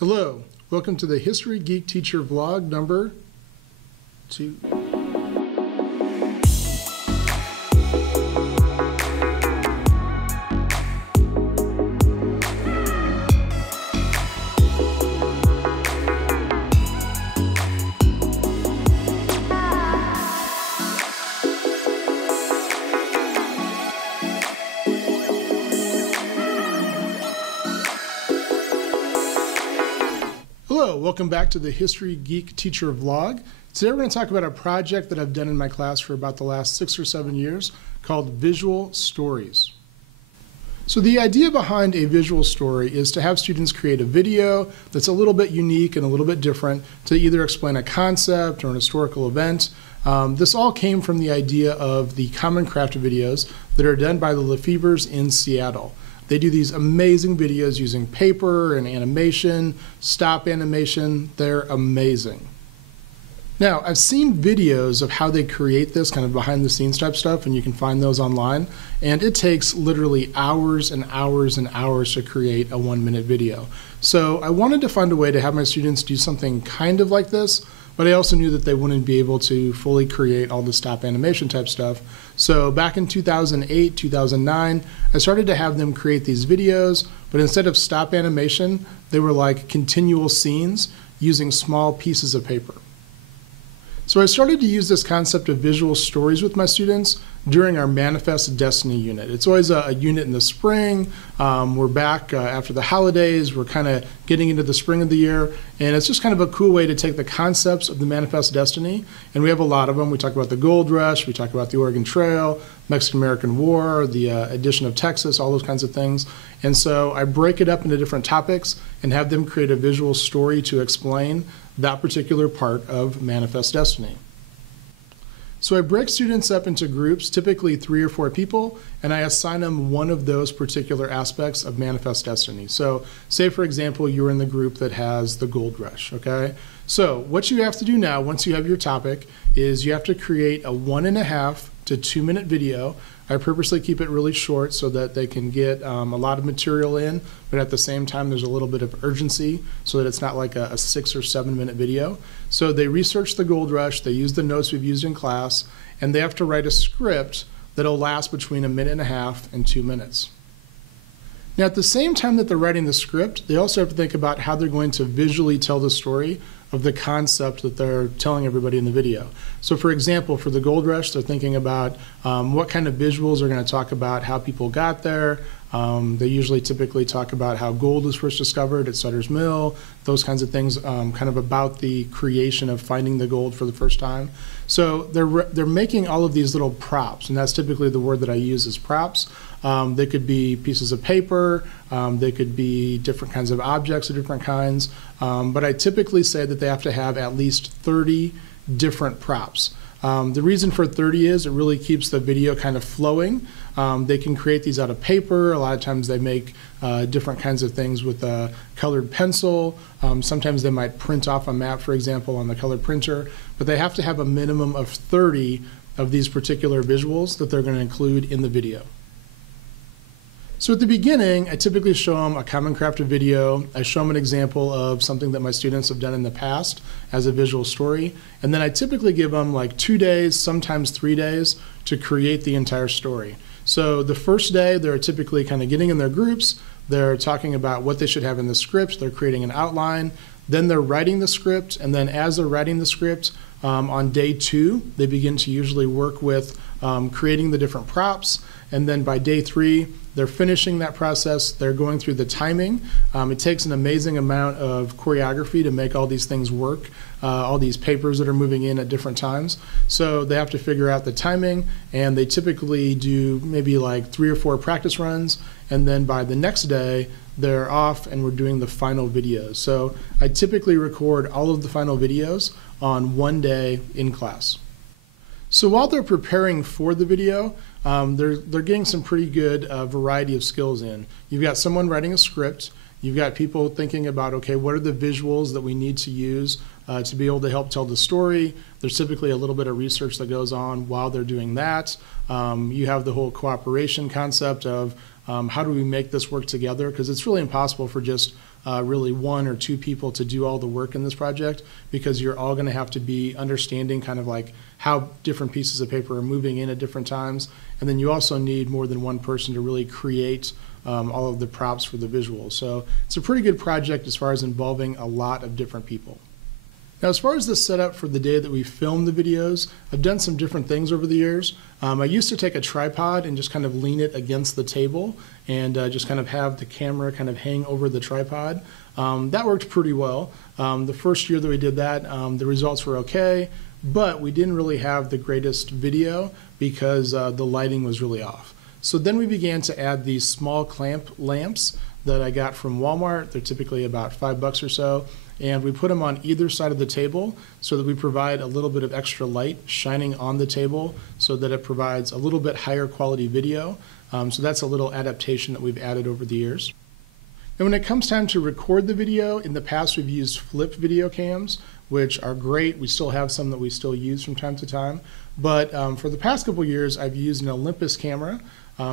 Hello, welcome to the History Geek Teacher Vlog number 2. Hello, welcome back to the History Geek Teacher Vlog. Today we're going to talk about a project that I've done in my class for about the last 6 or 7 years called visual stories. So the idea behind a visual story is to have students create a video that's a little bit unique and a little bit different to either explain a concept or an historical event. This all came from the idea of the Common Craft videos that are done by the Lefevres in Seattle. They do these amazing videos using paper and animation, stop animation. They're amazing. Now, I've seen videos of how they create this kind of behind the scenes type stuff, and you can find those online. And it takes literally hours and hours and hours to create a 1-minute video. So I wanted to find a way to have my students do something kind of like this, but I also knew that they wouldn't be able to fully create all the stop animation type stuff. So back in 2008, 2009, I started to have them create these videos, but instead of stop animation, they were like continual scenes using small pieces of paper. So I started to use this concept of visual stories with my students during our Manifest Destiny unit. It's always a unit in the spring. We're back after the holidays. We're kind of getting into the spring of the year, and it's just kind of a cool way to take the concepts of the Manifest Destiny, and we have a lot of them. We talk about the Gold Rush, we talk about the Oregon Trail, Mexican-American War, the addition of Texas, all those kinds of things. And so I break it up into different topics and have them create a visual story to explain that particular part of Manifest Destiny. So I break students up into groups, typically 3 or 4 people, and I assign them one of those particular aspects of Manifest Destiny. So say, for example, you're in the group that has the Gold Rush, okay? So what you have to do now, once you have your topic, is you have to create a 1.5 to 2 minute video. I purposely keep it really short so that they can get a lot of material in, but at the same time there's a little bit of urgency so that it's not like a 6 or 7 minute video. So they research the Gold Rush, they use the notes we've used in class, and they have to write a script that'll last between 1.5 minutes and 2 minutes. Now at the same time that they're writing the script, they also have to think about how they're going to visually tell the story of the concept that they're telling everybody in the video. So for example, for the Gold Rush, they're thinking about what kind of visuals are going to talk about how people got there. They usually typically talk about how gold was first discovered at Sutter's Mill, those kinds of things, kind of about the creation of finding the gold for the first time. So they're making all of these little props, and that's typically the word that I use is props. They could be pieces of paper, they could be different kinds of objects of different kinds, but I typically say that they have to have at least 30 different props. The reason for 30 is it really keeps the video kind of flowing. They can create these out of paper. A lot of times they make different kinds of things with a colored pencil. Sometimes they might print off a map, for example, on the colored printer, but they have to have a minimum of 30 of these particular visuals that they're going to include in the video. So at the beginning, I typically show them a Common Craft video. I show them an example of something that my students have done in the past as a visual story. And then I typically give them like 2 days, sometimes 3 days, to create the entire story. So the first day, they're typically kind of getting in their groups. They're talking about what they should have in the script. They're creating an outline. Then they're writing the script. And then as they're writing the script, on day 2, they begin to usually work with creating the different props. And then by day 3, they're finishing that process. They're going through the timing. It takes an amazing amount of choreography to make all these things work, all these papers that are moving in at different times. So they have to figure out the timing, and they typically do maybe like 3 or 4 practice runs, and then by the next day, they're off and we're doing the final videos. So I typically record all of the final videos on 1 day in class. So while they're preparing for the video, they're getting some pretty good variety of skills in. You've got someone writing a script. You've got people thinking about, okay, what are the visuals that we need to use to be able to help tell the story? There's typically a little bit of research that goes on while they're doing that. You have the whole cooperation concept of how do we make this work together? Because it's really impossible for just really one or two people to do all the work in this project, because you're all going to have to be understanding kind of like how different pieces of paper are moving in at different times. And then you also need more than one person to really create all of the props for the visuals. So it's a pretty good project as far as involving a lot of different people. Now, as far as the setup for the day that we filmed the videos, I've done some different things over the years. I used to take a tripod and just kind of lean it against the table and just kind of have the camera kind of hang over the tripod. That worked pretty well. The first year that we did that, the results were okay, but we didn't really have the greatest video because the lighting was really off. So then we began to add these small clamp lamps that I got from Walmart. They're typically about $5 or so. And we put them on either side of the table so that we provide a little bit of extra light shining on the table so that it provides a little bit higher quality video. So that's a little adaptation that we've added over the years. And when it comes time to record the video, in the past we've used flip video cams, which are great. We still have some that we still use from time to time. But for the past couple years, I've used an Olympus camera.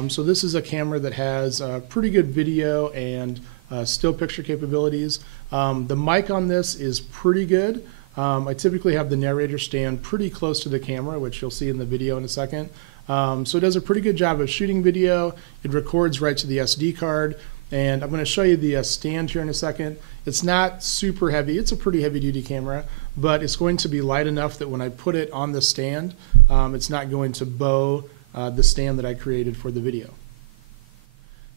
So this is a camera that has pretty good video and still picture capabilities. The mic on this is pretty good. I typically have the narrator stand pretty close to the camera, which you'll see in the video in a second. So it does a pretty good job of shooting video. It records right to the SD card. And I'm going to show you the stand here in a second. It's not super heavy. It's a pretty heavy duty camera, but it's going to be light enough that when I put it on the stand, it's not going to bow the stand that I created for the video.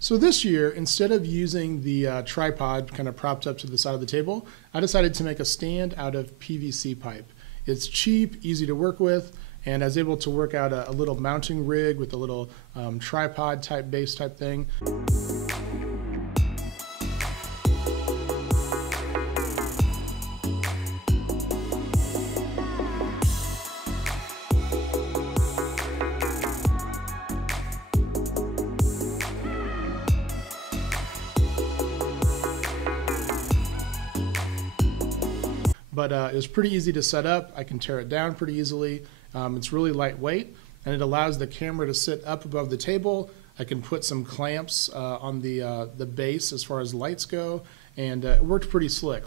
So this year, instead of using the tripod kind of propped up to the side of the table, I decided to make a stand out of PVC pipe. It's cheap, easy to work with, and I was able to work out a little mounting rig with a little tripod type base type thing. But it was pretty easy to set up. I can tear it down pretty easily. It's really lightweight, and it allows the camera to sit up above the table. I can put some clamps on the base as far as lights go, and it worked pretty slick.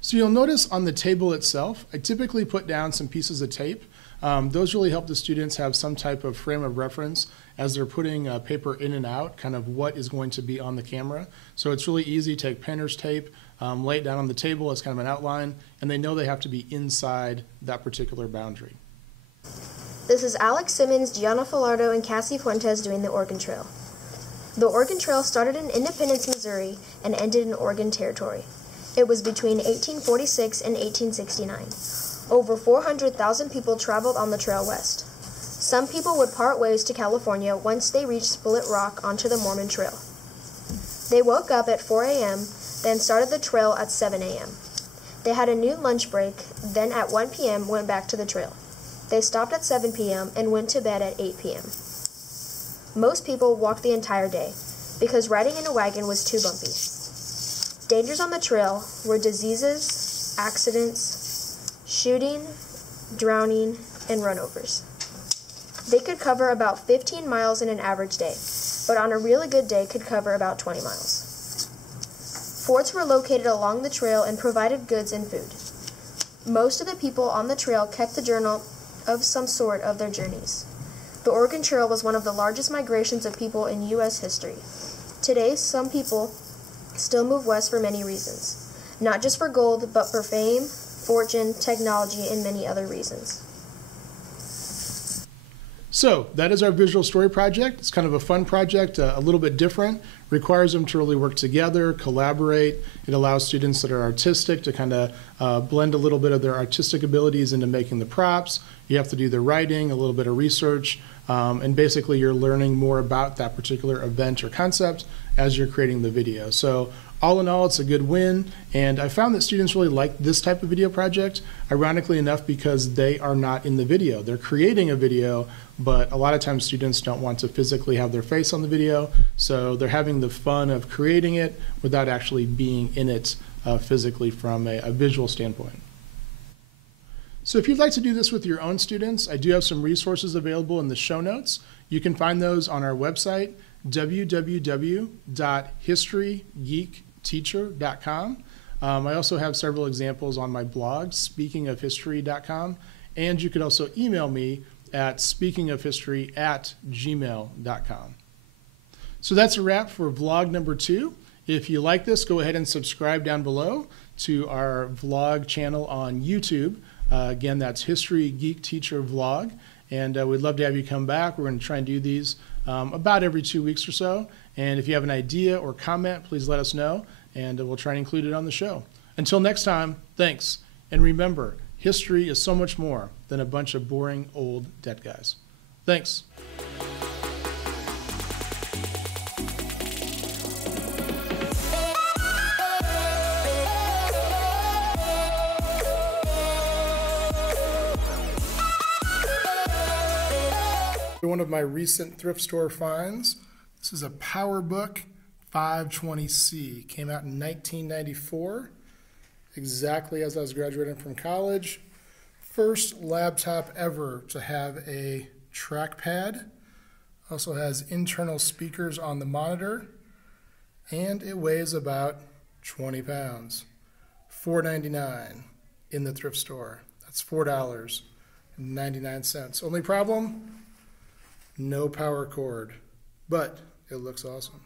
So you'll notice on the table itself, I typically put down some pieces of tape. Those really help the students have some type of frame of reference as they're putting paper in and out, kind of what is going to be on the camera. So it's really easy to take painter's tape, lay it down on the table as kind of an outline, and they know they have to be inside that particular boundary. This is Alex Simmons, Gianna Filardo, and Cassie Fuentes doing the Oregon Trail. The Oregon Trail started in Independence, Missouri, and ended in Oregon Territory. It was between 1846 and 1869. Over 400,000 people traveled on the trail west. Some people would part ways to California once they reached Split Rock onto the Mormon Trail. They woke up at 4 a.m., then started the trail at 7 a.m. They had a new lunch break, then at 1 p.m. went back to the trail. They stopped at 7 p.m. and went to bed at 8 p.m. Most people walked the entire day because riding in a wagon was too bumpy. Dangers on the trail were diseases, accidents, shooting, drowning, and runovers. They could cover about 15 miles in an average day, but on a really good day could cover about 20 miles. Forts were located along the trail and provided goods and food. Most of the people on the trail kept a journal of some sort of their journeys. The Oregon Trail was one of the largest migrations of people in U.S. history. Today, some people still move west for many reasons, not just for gold, but for fame, fortune, technology, and many other reasons. So that is our visual story project. It's kind of a fun project, a little bit different. Requires them to really work together, collaborate. It allows students that are artistic to kind of blend a little bit of their artistic abilities into making the props. You have to do the writing, a little bit of research, and basically you're learning more about that particular event or concept as you're creating the video. So all in all, it's a good win, and I found that students really like this type of video project, ironically enough, because they are not in the video. They're creating a video, but a lot of times students don't want to physically have their face on the video, so they're having the fun of creating it without actually being in it physically from a visual standpoint. So if you'd like to do this with your own students, I do have some resources available in the show notes. You can find those on our website, www.historygeek.com. geekteacher.com. I also have several examples on my blog, speakingofhistory.com, and you could also email me at speakingofhistory@gmail.com. So that's a wrap for vlog number 2. If you like this, go ahead and subscribe down below to our vlog channel on YouTube. Again, that's History Geek Teacher Vlog. And we'd love to have you come back. We're going to try and do these about every 2 weeks or so. And if you have an idea or comment, please let us know, and we'll try and include it on the show. Until next time, thanks. And remember, history is so much more than a bunch of boring old dead guys. Thanks. One of my recent thrift store finds. This is a PowerBook 520C. Came out in 1994, exactly as I was graduating from college. First laptop ever to have a trackpad. Also has internal speakers on the monitor, and it weighs about 20 pounds. $4.99 in the thrift store. That's $4.99. Only problem? No power cord, but it looks awesome.